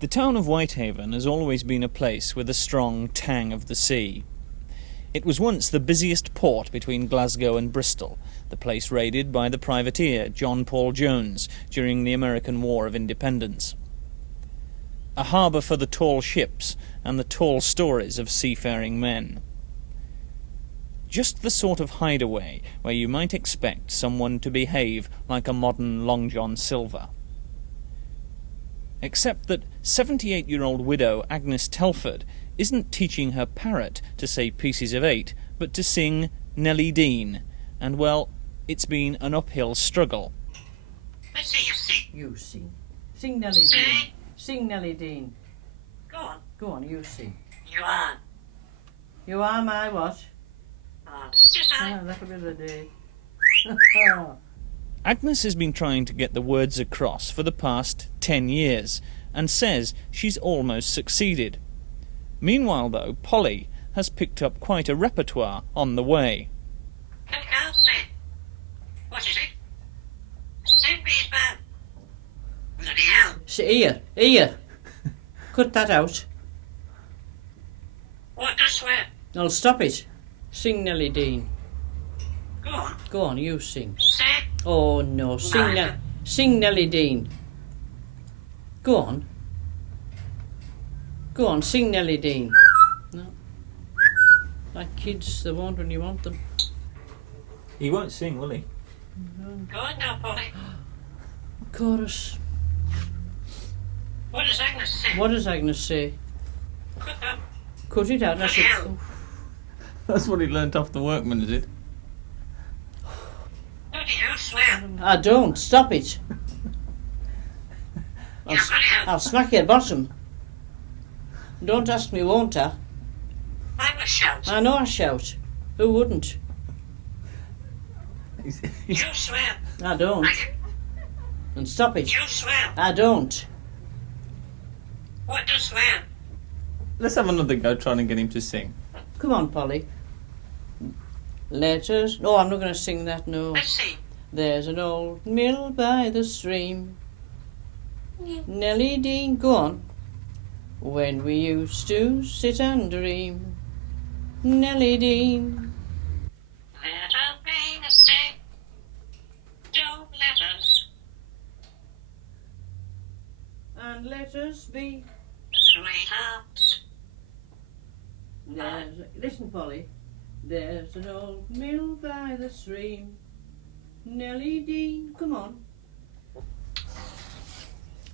The town of Whitehaven has always been a place with a strong tang of the sea. It was once the busiest port between Glasgow and Bristol, the place raided by the privateer John Paul Jones during the American War of Independence. A harbour for the tall ships and the tall stories of seafaring men. Just the sort of hideaway where you might expect someone to behave like a modern Long John Silver. Except that 78-year-old widow Agnes Telford isn't teaching her parrot to say pieces of 8, but to sing Nellie Dean, and well, it's been an uphill struggle. Let's see you sing. You sing. Sing Nellie Dean. Sing Nellie Dean. Go on. Go on, you sing. You are. You are my what? Just I. That'll be the day. Agnes has been trying to get the words across for the past 10 years, and says she's almost succeeded. Meanwhile, though, Polly has picked up quite a repertoire on the way. Let go, sing. What is it? Sing me his bad. Bloody hell. Here. Cut that out. What does swear? I'll stop it. Sing Nellie Dean. Go on. Go on, you sing. Sing. Oh no, sing Nellie Dean. Go on. Go on, sing Nellie Dean. No. Like kids, they won't when you want them. He won't sing, will he? Go on now, Polly. Chorus. What does Agnes say? What does Agnes say? Cut up. Cut it out. That's it. That's what he learnt off the workman, is it? Bloody hell, swear. I don't. Stop it. Yeah, bloody hell. I'll smack your bottom. Don't ask me, won't I? I will shout. I know I shout. Who wouldn't? You swear. I don't. And stop it. You swear. I don't. What does swear? Let's have another go trying to get him to sing. Come on, Polly. Letters. No, I'm not going to sing that, no. Let's see. There's an old mill by the stream. Nellie Dean, go on. When we used to sit and dream. Nellie Dean. Let us be the same. Don't let us. And let us be. Sweethearts. Listen, Polly. There's an old mill by the stream. Nellie Dean, come on.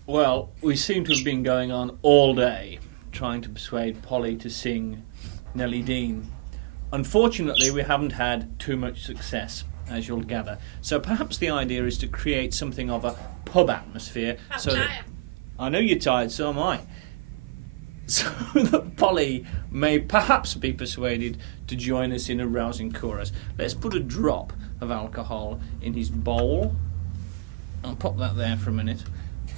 Well, we seem to have been going on all day trying to persuade Polly to sing Nellie Dean. Unfortunately, we haven't had too much success, as you'll gather. So perhaps the idea is to create something of a pub atmosphere. I'm so tired. I know you're tired, so am I. So that Polly may perhaps be persuaded to join us in a rousing chorus. Let's put a drop of alcohol in his bowl. I'll pop that there for a minute.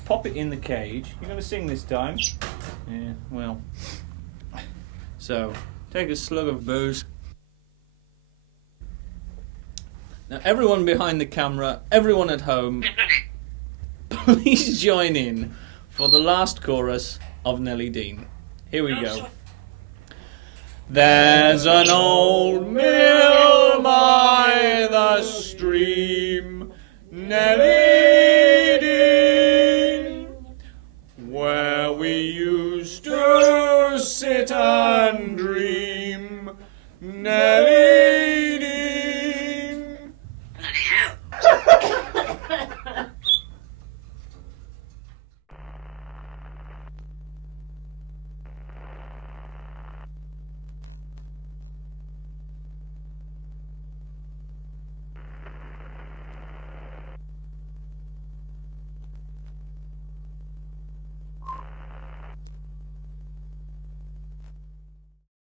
Pop it in the cage. You're going to sing this time? Yeah, well. So, take a slug of booze. Now, everyone behind the camera, everyone at home, please join in for the last chorus of Nellie Dean. Here we go. There's an old mill by the stream, Nellie Dean, where we used to sit and dream, Nellie